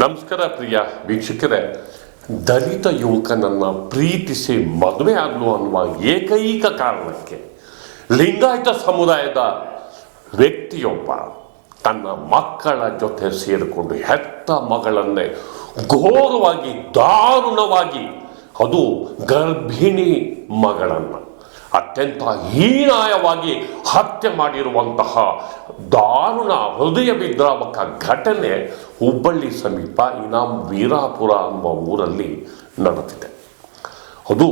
ನಮಸ್ಕಾರ ಪ್ರಿಯ ವೀಕ್ಷಕರೇ, ದಲಿತ ಯುವಕನನ್ನು ಪ್ರೀತಿಸಿ ಮದುವೆ ಆಗಲು ಅನ್ನುವ ಏಕೈಕ ಕಾರಣಕ್ಕೆ ಲಿಂಗಾಯತ ಸಮುದಾಯದ ವ್ಯಕ್ತಿಯೊಬ್ಬ ತನ್ನ ಮಕ್ಕಳ ಜೊತೆ ಸೇರಿಕೊಂಡು ಹೆತ್ತ ಮಗಳನ್ನೇ ಘೋರವಾಗಿ ದಾರುಣವಾಗಿ, ಅದು ಗರ್ಭಿಣಿ ಮಗಳನ್ನು ಅತ್ಯಂತ ಹೀನಾಯವಾಗಿ ಹತ್ಯೆ ಮಾಡಿರುವಂತಹ ದಾರುಣ ಹೃದಯ ವಿದ್ರಾವಕ ಘಟನೆ ಹುಬ್ಬಳ್ಳಿ ಸಮೀಪ ಇನಾಮ್ ವೀರಾಪುರ ಎಂಬ ಊರಲ್ಲಿ ನಡೆದಿದೆ. ಅದು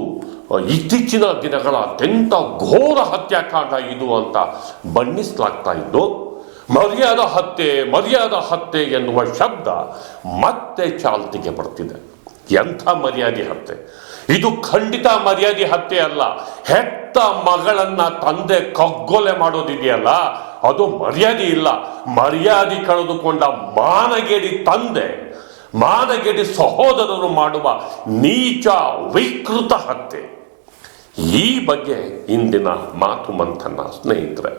ಇತ್ತೀಚಿನ ದಿನಗಳ ಅತ್ಯಂತ ಘೋರ ಹತ್ಯಾಕಾಂಡ ಇದು ಅಂತ ಬಣ್ಣಿಸಲಾಗ್ತಾ ಇದ್ದು, ಮರ್ಯಾದ ಹತ್ಯೆ ಎನ್ನುವ ಶಬ್ದ ಮತ್ತೆ ಚಾಲ್ತಿಗೆ ಬರ್ತಿದೆ. ಎಂಥ ಮರ್ಯಾದೆ ಹತ್ಯೆ ಇದು? ಖಂಡಿತ ಮರ್ಯಾದೆ ಹತ್ಯೆ ಅಲ್ಲ. ಹೆತ್ತ ಮಗಳನ್ನ ತಂದೆ ಕಗ್ಗೊಲೆ ಮಾಡೋದಿದೆಯಲ್ಲ, ಅದು ಮರ್ಯಾದೆ ಇಲ್ಲ. ಮರ್ಯಾದೆ ಕಳೆದುಕೊಂಡ ಮಾನಗೇಡಿ ತಂದೆ, ಮಾನಗೇಡಿ ಸಹೋದರರು ಮಾಡುವ ನೀಚ ವಿಕೃತ ಹತ್ಯೆ. ಈ ಬಗ್ಗೆ ಇಂದಿನ ಮಾತು ಮಂಥನ ಸ್ನೇಹಿತರೆ.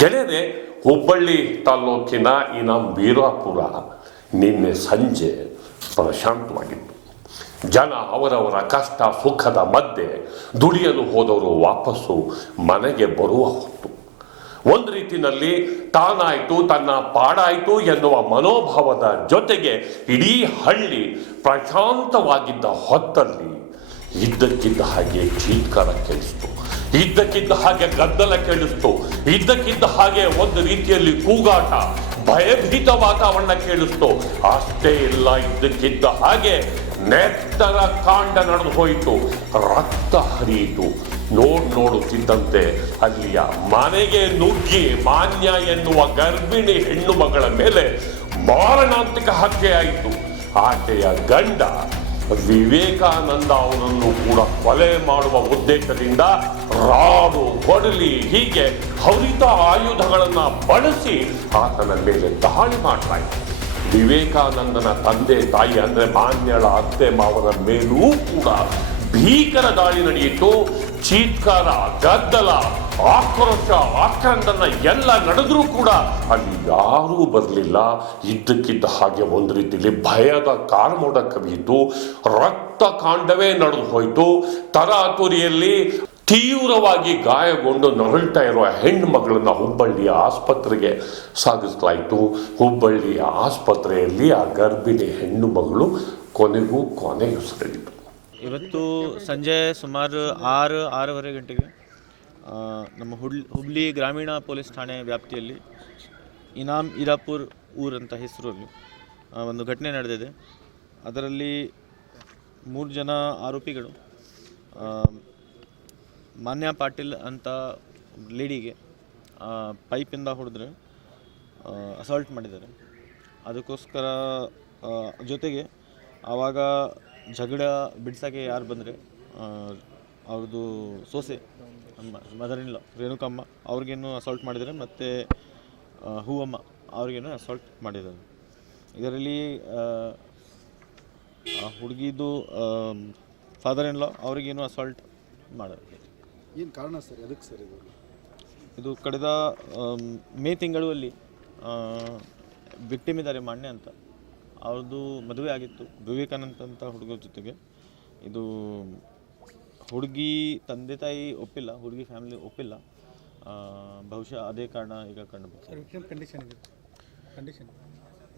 ಗೆಳೆಯರೆ, ಹುಬ್ಬಳ್ಳಿ ತಾಲೂಕಿನ ಇನಾಮ್ ವೀರಾಪುರ ನಿನ್ನೆ ಸಂಜೆ ಪ್ರಶಾಂತವಾಗಿತ್ತು. ಜನ ಅವರವರ ಕಷ್ಟ ಸುಖದ ಮಧ್ಯೆ ದುಡಿಯಲು ಹೋದವರು ವಾಪಸ್ಸು ಮನೆಗೆ ಬರುವ ಹೊತ್ತು ಒಂದು ರೀತಿಯಲ್ಲಿ ತಾನಾಯಿತು, ತನ್ನ ಪಾಡಾಯಿತು ಎನ್ನುವ ಮನೋಭಾವದ ಜೊತೆಗೆ ಇಡೀ ಹಳ್ಳಿ ಪ್ರಶಾಂತವಾಗಿದ್ದ ಹೊತ್ತಲ್ಲಿ ಇದ್ದಕ್ಕಿದ್ದ ಹಾಗೆ ಚೀತ್ಕಾರ ಕೇಳಿಸ್ತು, ಇದ್ದಕ್ಕಿದ್ದ ಹಾಗೆ ಗದ್ದಲ ಕೇಳಿಸ್ತು, ಇದ್ದಕ್ಕಿದ್ದ ಹಾಗೆ ಒಂದು ರೀತಿಯಲ್ಲಿ ಕೂಗಾಟ, ಭಯಭೀತ ವಾತಾವರಣ ಕೇಳಿಸ್ತು. ಅಷ್ಟೇ ಇಲ್ಲ, ಇದ್ದಕ್ಕಿದ್ದ ಹಾಗೆ ನೆತ್ತರ ಕಾಂಡ ನಡೆದು ಹೋಯಿತು, ರಕ್ತ ಹರಿಯಿತು. ನೋಡುತ್ತಿದ್ದಂತೆ ಅಲ್ಲಿಯ ಮನೆಗೆ ನುಗ್ಗಿ ಮಾನ್ಯ ಎನ್ನುವ ಗರ್ಭಿಣಿ ಹೆಣ್ಣು ಮಗಳ ಮೇಲೆ ಮಾರಣಾಂತಿಕ ಹತ್ಯೆ ಆಯಿತು. ಆಕೆಯ ಗಂಡ ವಿವೇಕಾನಂದ ಅವರನ್ನು ಕೂಡ ಕೊಲೆ ಮಾಡುವ ಉದ್ದೇಶದಿಂದ ರಾಡು, ಕೊಡಲಿ ಹೀಗೆ ಹರಿತ ಆಯುಧಗಳನ್ನು ಬಳಸಿ ಆತನ ಮೇಲೆ ದಾಳಿ ಮಾಡಲಾಯಿತು. ವಿವೇಕಾನಂದನ ತಂದೆ ತಾಯಿ ಅಂದರೆ ಮಾನ್ಯಳ ಅತ್ತೆ ಮಾವನ ಮೇಲೂ ಕೂಡ ಭೀಕರ ದಾಳಿ ನಡೆಯಿತು. ಚೀತ್ಕಾರ, ಗದ್ದಲ, ಆಕ್ರೋಶ, ಆಕ್ರಂದನ ಎಲ್ಲ ನಡೆದರೂ ಕೂಡ ಅಲ್ಲಿ ಯಾರೂ ಬರಲಿಲ್ಲ. ಇದ್ದಕ್ಕಿದ್ದ ಹಾಗೆ ಒಂದು ರೀತಿಯಲ್ಲಿ ಭಯದ ಕಾರ್ಮೋಡ ಕವಿಯಿತು, ರಕ್ತ ಕಾಂಡವೇ ನಡೆದು ಹೋಯಿತು. ತರಾತುರಿಯಲ್ಲಿ ತೀವ್ರವಾಗಿ ಗಾಯಗೊಂಡು ನರಳ್ತಾ ಇರುವ ಹೆಣ್ಣು ಮಗಳನ್ನ ಹುಬ್ಬಳ್ಳಿಯ ಆಸ್ಪತ್ರೆಗೆ ಸಾಗಿಸಲಾಯಿತು. ಹುಬ್ಬಳ್ಳಿಯ ಆಸ್ಪತ್ರೆಯಲ್ಲಿ ಆ ಗರ್ಭಿಣಿ ಹೆಣ್ಣು ಮಗಳು ಕೊನೆಯುಸಿರೆಳೆಯಿತು. ಇವತ್ತು ಸಂಜೆ ಸುಮಾರು 6-6:30 ಗಂಟೆಗೆ ನಮ್ಮ ಹುಬ್ಳಿ ಗ್ರಾಮೀಣ ಪೊಲೀಸ್ ಠಾಣೆ ವ್ಯಾಪ್ತಿಯಲ್ಲಿ ಇನಾಮ್ ವೀರಾಪುರ್ ಊರಂತ ಹೆಸರಲ್ಲಿ ಒಂದು ಘಟನೆ ನಡೆದಿದೆ. ಅದರಲ್ಲಿ 3 ಜನ ಆರೋಪಿಗಳು ಮಾನ್ಯ ಪಾಟೀಲ್ ಅಂತ ಲೇಡಿಗೆ ಪೈಪಿಂದ ಹೊಡೆದ್ರೆ ಅಸಾಲ್ಟ್ ಮಾಡಿದ್ದಾರೆ. ಅದಕ್ಕೋಸ್ಕರ ಜೊತೆಗೆ ಆವಾಗ ಜಗಳ ಬಿಡ್ಸೋಕ್ಕೆ ಯಾರು ಬಂದರೆ ಅವ್ರದ್ದು ಸೊಸೆ ಮದರ್ ಇನ್ ಲಾ ರೇಣುಕಮ್ಮ ಅವ್ರಿಗೇನು ಅಸಾಲ್ಟ್ ಮಾಡಿದ್ದಾರೆ, ಮತ್ತು ಹೂವಮ್ಮ ಅವ್ರಿಗೇನು ಅಸಾಲ್ಟ್ ಮಾಡಿದ್ದಾರೆ. ಇದರಲ್ಲಿ ಹುಡುಗಿದು ಫಾದರ್ ಇನ್ ಲಾ ಅವ್ರಿಗೇನು ಅಸಾಲ್ಟ್ ಮಾಡಿದ್ದಾರೆ. ಏನು ಕಾರಣ ಸರ್? ಅದಕ್ಕೆ ಸರ್ ಇದು ಕಳೆದ ಮೇ ತಿಂಗಳಲ್ಲಿ ವಿಕ್ಟಿಮ್ ಇದ್ದಾರೆ ಮಾನ್ಯ ಅಂತ, ಅವ್ರದ್ದು ಮದುವೆ ಆಗಿತ್ತು ವಿವೇಕಾನಂದ ಅಂತ ಹುಡುಗರ ಜೊತೆಗೆ. ಇದು ಹುಡುಗಿ ತಂದೆ ತಾಯಿ ಒಪ್ಪಿಲ್ಲ, ಹುಡುಗಿ ಫ್ಯಾಮಿಲಿ ಒಪ್ಪಿಲ್ಲ. ಬಹುಶಃ ಅದೇ ಕಾರಣ ಈಗ ಕಂಡು ಬರ್ತಾರೆ.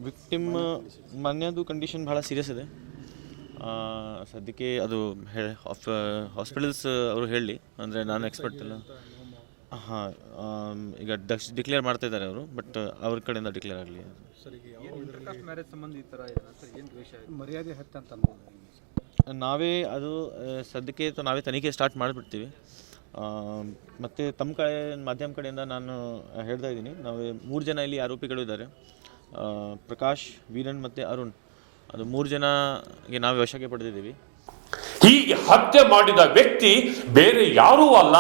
ವಿಕ್ಟಿಮ್ ಮಾನ್ಯದು ಕಂಡೀಷನ್ ಭಾಳ ಸೀರಿಯಸ್ ಇದೆ. ಸದ್ಯಕ್ಕೆ ಅದು ಹಾಸ್ಪಿಟಲ್ಸ್ ಅವರು ಹೇಳಿ, ಅಂದರೆ ನಾನು ಎಕ್ಸ್ಪರ್ಟ್ ಇಲ್ಲ. ಈಗ ಡಿಕ್ಲೇರ್ ಮಾಡ್ತಾ ಇದ್ದಾರೆ ಅವರು, ಬಟ್ ಅವ್ರ ಕಡೆಯಿಂದ ಡಿಕ್ಲೇರ್ ಆಗಲಿ. ಮರ್ಯಾದೆ ಹತ್ಯೆ ಅಂತ ನಾವೇ ಅದು ಸದ್ಯಕ್ಕೆ ನಾವೇ ತನಿಖೆ ಸ್ಟಾರ್ಟ್ ಮಾಡಿಬಿಡ್ತೀವಿ. ಮತ್ತು ತಮ್ಮ ಕಡೆ ಮಾಧ್ಯಮ ಕಡೆಯಿಂದ ನಾನು ಹೇಳ್ತಾ ಇದ್ದೀನಿ, ನಾವು 3 ಜನ ಇಲ್ಲಿ ಆರೋಪಿಗಳು ಇದ್ದಾರೆ. ಪ್ರಕಾಶ್, ವೀರನ್ ಮತ್ತು ಅರುಣ್, ಅದು 3 ಜನಗೆ ನಾವು ವಶಕ್ಕೆ ಪಡೆದಿದ್ದೀವಿ. ಹೀಗೆ ಹತ್ಯೆ ಮಾಡಿದ ವ್ಯಕ್ತಿ ಬೇರೆ ಯಾರೂ ಅಲ್ಲ,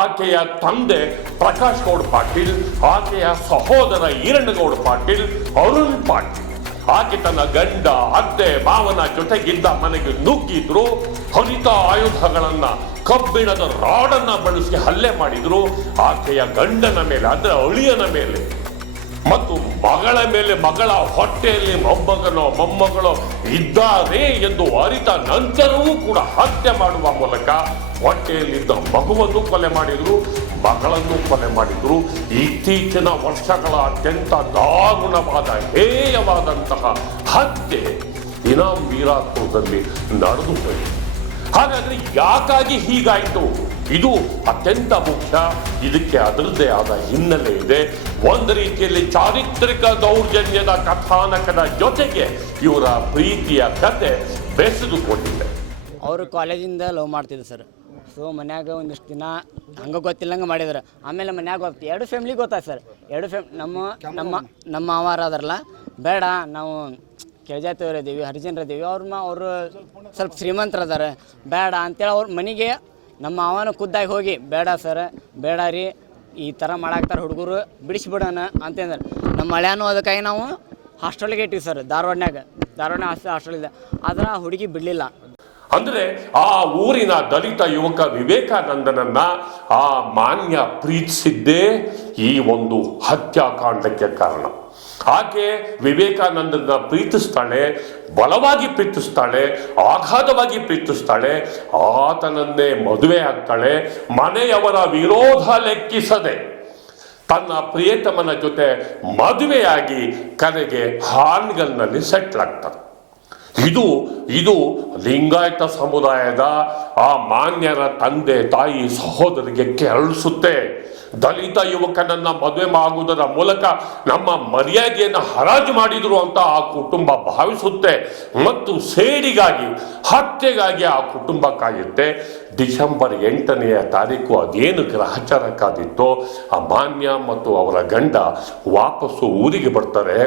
ಆಕೆಯ ತಂದೆ ಪ್ರಕಾಶ್ ಗೌಡ ಪಾಟೀಲ್, ಆಕೆಯ ಸಹೋದರ ಈರಣ್ಣಗೌಡ ಪಾಟೀಲ್, ಅರುಣ್ ಪಾಟೀಲ್. ಆಕೆ ತನ್ನ ಗಂಡ, ಅತ್ತೆ, ಮಾವನ ಜೊತೆಗಿದ್ದ ಮನೆಗೆ ನುಗ್ಗಿದ್ರು. ಹರಿತ ಆಯುಧಗಳನ್ನ, ಕಬ್ಬಿಣದ ರಾಡನ್ನ ಬಳಸಿ ಹಲ್ಲೆ ಮಾಡಿದ್ರು. ಆಕೆಯ ಗಂಡನ ಮೇಲೆ, ಅಂದ್ರೆ ಅಳಿಯನ ಮೇಲೆ ಮತ್ತು ಮಗಳ ಮೇಲೆ, ಮಗಳ ಹೊಟ್ಟೆಯಲ್ಲಿ ಮೊಮ್ಮಗಳೋ ಇದ್ದಾರೆ ಎಂದು ಅರಿತ ನಂತರವೂ ಕೂಡ ಹತ್ಯೆ ಮಾಡುವ ಮೂಲಕ ಹೊಟ್ಟೆಯಲ್ಲಿದ್ದ ಮಗುವನ್ನು ಕೊಲೆ ಮಾಡಿದ್ರು, ಮಗಳನ್ನು ಕೊಲೆ ಮಾಡಿದ್ರು. ಇತ್ತೀಚಿನ ವರ್ಷಗಳ ಅತ್ಯಂತ ದಾರುಣವಾದ, ಹೇಯವಾದಂತಹ ಹತ್ಯೆ ಇನಾಮ್ ವೀರಾಪುರದಲ್ಲಿ ನಡೆದು ಹೋಯಿತು. ಹಾಗಾದ್ರೆ ಯಾಕಾಗಿ ಹೀಗಾಯಿತು? ಇದು ಅತ್ಯಂತ ಮುಖ್ಯ. ಇದಕ್ಕೆ ಅದರದ್ದೇ ಆದ ಹಿನ್ನೆಲೆ ಇದೆ. ಒಂದು ರೀತಿಯಲ್ಲಿ ಚಾರಿತ್ರಿಕ ದೌರ್ಜನ್ಯದ ಕಥಾನಕದ ಜೊತೆಗೆ ಇವರ ಪ್ರೀತಿಯ ಕತೆ ಬೆಸೆದುಕೊಂಡಿದೆ. ಅವರು ಕಾಲೇಜಿಂದ ಲವ್ ಮಾಡ್ತಿದ್ರು ಸರ್. ಸೊ ಮನ್ಯಾಗ ಒಂದಿಷ್ಟು ದಿನ ಹಂಗೆ ಗೊತ್ತಿಲ್ಲಂಗೆ ಮಾಡಿದ್ರು. ಆಮೇಲೆ ಮನ್ಯಾಗ ಎರಡು ಫ್ಯಾಮ್ಲಿ ಗೊತ್ತಾಯ್ತು ಸರ್. ನಮ್ಮ ಮಾವಾರದ್ರಲ್ಲ, ಬೇಡ ನಾವು ಕೆಳಜಾತಿಯವರಿದ್ದೀವಿ, ಹರಿಜನರಿದ್ದೀವಿ, ಅವರು ಸ್ವಲ್ಪ ಶ್ರೀಮಂತರದಾರೆ, ಬೇಡ ಅಂತೇಳಿ ಅವ್ರ ಮನೆಗೆ ನಮ್ಮ ಮಾವನ ಖುದ್ದಾಗಿ ಹೋಗಿ, ಬೇಡ ಸರ್, ಬೇಡ ರೀ, ಈ ಥರ ಮಾಡಾಕ್ತಾರೆ ಹುಡುಗರು, ಬಿಡಿಸ್ಬಿಡೋಣ ಅಂತಂದ್ರೆ ನಮ್ಮ ಹಳ್ಯಾನು ಅದಕ್ಕಾಗಿ ನಾವು ಹಾಸ್ಟೆಲ್ಗೆ ಇಟ್ಟಿವಿ ಸರ್. ಧಾರವಾಡ ಹಾಸ್ಟೆಲ್ ಇದೆ. ಆದ್ರೆ ಆ ಹುಡುಗಿ ಬಿಡಲಿಲ್ಲ. ಅಂದ್ರೆ ಆ ಊರಿನ ದಲಿತ ಯುವಕ ವಿವೇಕಾನಂದನನ್ನ ಆ ಮಾನ್ಯ ಪ್ರೀತಿಸಿದ್ದೇ ಈ ಒಂದು ಹತ್ಯಾಕಾಂಡಕ್ಕೆ ಕಾರಣ. ಆಕೆ ವಿವೇಕಾನಂದನ ಪ್ರೀತಿಸ್ತಾಳೆ, ಬಲವಾಗಿ ಪ್ರೀತಿಸ್ತಾಳೆ, ಆಘಾತವಾಗಿ ಪ್ರೀತಿಸ್ತಾಳೆ, ಆತನನ್ನೇ ಮದುವೆ ಆಗ್ತಾಳೆ. ಮನೆಯವರ ವಿರೋಧ ಲೆಕ್ಕಿಸದೆ ತನ್ನ ಪ್ರಿಯತಮನ ಜೊತೆ ಮದುವೆಯಾಗಿ ಕಡೆಗೆ ಹಾನ್ಗಲ್ನಲ್ಲಿ ಸೆಟ್ಲ್ ಆಗ್ತಾರೆ. ಇದು ಲಿಂಗಾಯತ ಸಮುದಾಯದ ಆ ಮಾನ್ಯರ ತಂದೆ, ತಾಯಿ, ಸಹೋದರಿಗೆ ಕೆರಳಿಸುತ್ತೆ. ದಲಿತ ಯುವಕನನ್ನ ಮದುವೆ ಆಗುವುದರ ಮೂಲಕ ನಮ್ಮ ಮರ್ಯಾದೆಯನ್ನು ಹರಾಜು ಮಾಡಿದ್ರು ಅಂತ ಆ ಕುಟುಂಬ ಭಾವಿಸುತ್ತೆ ಮತ್ತು ಸೇಡಿಗಾಗಿ, ಹತ್ಯೆಗಾಗಿ ಆ ಕುಟುಂಬ ಕಾಯುತ್ತೆ. ಡಿಸೆಂಬರ್ 8ನೇ ತಾರೀಕು ಅದೇನು ಗ್ರಹಚಾರ ಕಾದಿತ್ತೋ ಆ ಮಾನ್ಯ ಮತ್ತು ಅವರ ಗಂಡ ವಾಪಸ್ಸು ಊರಿಗೆ ಬರ್ತಾರೆ,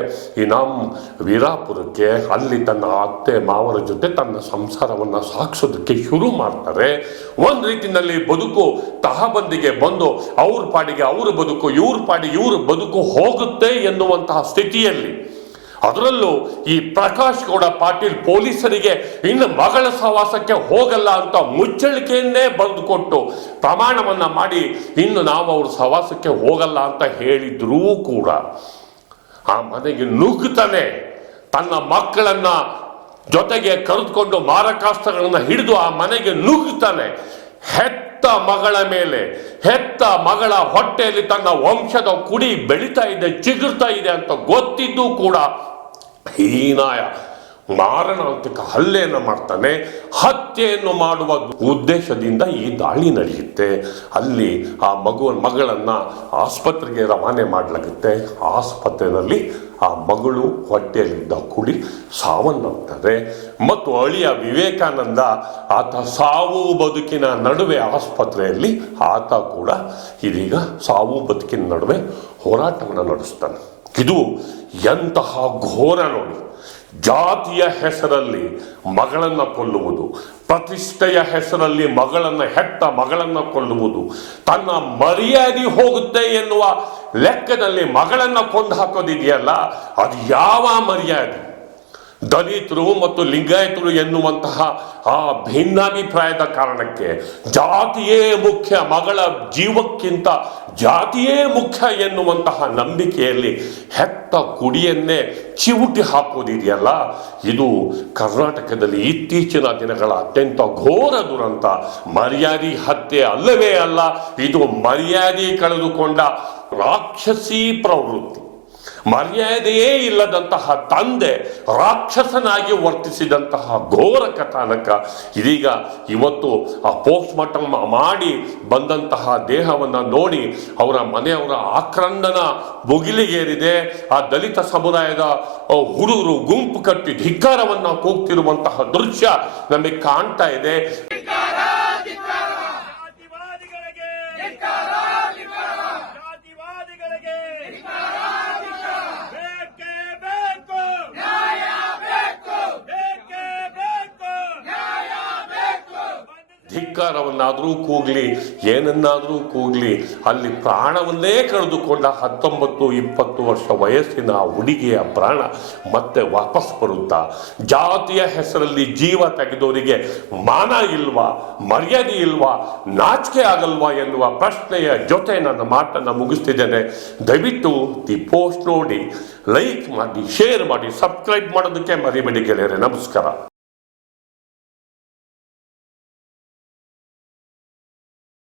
ಇನಾಮ್ ವೀರಾಪುರಕ್ಕೆ. ಅಲ್ಲಿ ತನ್ನ ಅತ್ತೆ ಮಾವರ ಜೊತೆ ತನ್ನ ಸಂಸಾರವನ್ನು ಸಾಗಿಸೋದಕ್ಕೆ ಶುರು ಮಾಡ್ತಾರೆ. ಒಂದು ರೀತಿಯಲ್ಲಿ ಬದುಕು ತಹಬಂದಿಗೆ ಬಂದು ಅವ್ರ ಪಾಡಿಗೆ ಅವ್ರ ಬದುಕು, ಇವ್ರ ಪಾಡಿಗೆ ಇವ್ರ ಬದುಕು ಹೋಗುತ್ತೆ ಎನ್ನುವಂತಹ ಸ್ಥಿತಿಯಲ್ಲಿ, ಅದರಲ್ಲೂ ಈ ಪ್ರಕಾಶ್ ಗೌಡ ಪಾಟೀಲ್ ಪೊಲೀಸರಿಗೆ ಇನ್ನು ಮಗಳ ಸಹವಾಸಕ್ಕೆ ಹೋಗಲ್ಲ ಅಂತ ಮುಚ್ಚಳಿಕೆಯನ್ನೇ ಬರೆದುಕೊಟ್ಟು ಪ್ರಮಾಣವನ್ನ ಮಾಡಿ ಇನ್ನು ನಾವು ಅವ್ರ ಸಹವಾಸಕ್ಕೆ ಹೋಗಲ್ಲ ಅಂತ ಹೇಳಿದ್ರೂ ಕೂಡ ಆ ಮನೆಗೆ ನುಗ್ಗುತ್ತಾನೆ. ತನ್ನ ಮಕ್ಕಳನ್ನ ಜೊತೆಗೆ ಕರೆದುಕೊಂಡು ಮಾರಕಾಸ್ತ್ರಗಳನ್ನ ಹಿಡಿದು ಆ ಮನೆಗೆ ನುಗ್ಗುತ್ತಾನೆ. ಹೆತ್ತ ಮಗಳ ಮೇಲೆ, ಹೆತ್ತ ಮಗಳ ಹೊಟ್ಟೆಯಲ್ಲಿ ತನ್ನ ವಂಶದ ಕುಡಿ ಬೆಳೀತಾ ಇದೆ, ಚಿಗುರ್ತಾ ಇದೆ ಅಂತ ಗೊತ್ತಿದ್ದು ಕೂಡ ಹೀನಾಯ ಮಾರಣಾಂತಿಕ ಹಲ್ಲೆಯನ್ನು ಮಾಡ್ತಾನೆ. ಹತ್ಯೆಯನ್ನು ಮಾಡುವ ಉದ್ದೇಶದಿಂದ ಈ ದಾಳಿ ನಡೆಯುತ್ತೆ. ಅಲ್ಲಿ ಆ ಮಗಳನ್ನ ಆಸ್ಪತ್ರೆಗೆ ರವಾನೆ ಮಾಡಲಾಗುತ್ತೆ. ಆಸ್ಪತ್ರೆಯಲ್ಲಿ ಆ ಮಗಳು ಹೊಟ್ಟೆಯಲ್ಲಿದ್ದ ಕುಡಿ ಸಾವನ್ನಪ್ತಾರೆ. ಮತ್ತು ಅಳಿಯ ವಿವೇಕಾನಂದ, ಆತ ಸಾವು ಬದುಕಿನ ನಡುವೆ ಆಸ್ಪತ್ರೆಯಲ್ಲಿ ಆತ ಕೂಡ ಇದೀಗ ಸಾವು ಬದುಕಿನ ನಡುವೆ ಹೋರಾಟವನ್ನು ನಡೆಸ್ತಾನೆ. ಇದು ಎಂತಹ ಘೋರ ನೋಡಿ. ಜಾತಿಯ ಹೆಸರಲ್ಲಿ ಮಗಳನ್ನ ಕೊಲ್ಲುವುದು, ಪ್ರತಿಷ್ಠೆಯ ಹೆಸರಲ್ಲಿ ಹೆತ್ತ ಮಗಳನ್ನ ಕೊಲ್ಲುವುದು, ತನ್ನ ಮರ್ಯಾದೆ ಹೋಗುತ್ತೆ ಎನ್ನುವ ಲೆಕ್ಕದಲ್ಲಿ ಮಗಳನ್ನ ಕೊಂದು ಹಾಕೋದಿದೆಯಲ್ಲ, ಅದು ಯಾವ ಮರ್ಯಾದೆ? ದಲಿತರು ಮತ್ತು ಲಿಂಗಾಯತರು ಎನ್ನುವಂತಹ ಆ ಭಿನ್ನಾಭಿಪ್ರಾಯದ ಕಾರಣಕ್ಕೆ ಜಾತಿಯೇ ಮುಖ್ಯ, ಮಗಳ ಜೀವಕ್ಕಿಂತ ಜಾತಿಯೇ ಮುಖ್ಯ ಎನ್ನುವಂತಹ ನಂಬಿಕೆಯಲ್ಲಿ ಹೆತ್ತ ಕುಡಿಯನ್ನೇ ಚಿವುಟಿ ಹಾಕೋದಿದೆಯಲ್ಲ, ಇದು ಕರ್ನಾಟಕದಲ್ಲಿ ಇತ್ತೀಚಿನ ದಿನಗಳ ಅತ್ಯಂತ ಘೋರ ದುರಂತ. ಮರ್ಯಾದೆ ಹತ್ಯೆ ಅಲ್ಲವೇ ಅಲ್ಲ, ಇದು ಮರ್ಯಾದೆ ಕಳೆದುಕೊಂಡ ರಾಕ್ಷಸಿ ಪ್ರವೃತ್ತಿ. ಮರ್ಯಾದೆಯೇ ಇಲ್ಲದಂತಹ ತಂದೆ ರಾಕ್ಷಸನಾಗಿ ವರ್ತಿಸಿದಂತಹ ಘೋರ ಕಥಾನಕ ಇದೀಗ ಇವತ್ತು ಆ ಪೋಸ್ಟ್ ಮಾರ್ಟಮ್ ಮಾಡಿ ಬಂದಂತಹ ದೇಹವನ್ನು ನೋಡಿ ಅವರ ಮನೆಯವರ ಆಕ್ರಂದನ ಮುಗಿಲಿಗೇರಿದೆ. ಆ ದಲಿತ ಸಮುದಾಯದ ಹುಡುಗರು ಗುಂಪು ಕಟ್ಟಿ ಧಿಕ್ಕಾರವನ್ನ ಕೂಗ್ತಿರುವಂತಹ ದೃಶ್ಯ ನಮಗೆ ಕಾಣ್ತಾ ಇದೆ. ಧಿಕ್ಕಾರವನ್ನಾದರೂ ಕೂಗ್ಲಿ, ಏನನ್ನಾದರೂ ಕೂಗ್ಲಿ, ಅಲ್ಲಿ ಪ್ರಾಣವನ್ನೇ ಕಳೆದುಕೊಂಡ 19-20 ವರ್ಷ ವಯಸ್ಸಿನ ಆ ಹುಡುಗಿಯ ಪ್ರಾಣ ಮತ್ತೆ ವಾಪಸ್ ಬರುತ್ತಾ? ಜಾತಿಯ ಹೆಸರಲ್ಲಿ ಜೀವ ತೆಗೆದವರಿಗೆ ಮಾನ ಇಲ್ವಾ, ಮರ್ಯಾದೆ ಇಲ್ವಾ, ನಾಚಿಕೆ ಆಗಲ್ವಾ ಎನ್ನುವ ಪ್ರಶ್ನೆಯ ಜೊತೆ ನನ್ನ ಮಾತನ್ನು ಮುಗಿಸ್ತಿದ್ದೇನೆ. ದಯವಿಟ್ಟು ದಿ ಪೋಸ್ಟ್ ನೋಡಿ, ಲೈಕ್ ಮಾಡಿ, ಶೇರ್ ಮಾಡಿ, ಸಬ್ಸ್ಕ್ರೈಬ್ ಮಾಡೋದಕ್ಕೆ ಮರಿಬೇಡಿ ಗೆಳೆಯರೆ. ನಮಸ್ಕಾರ.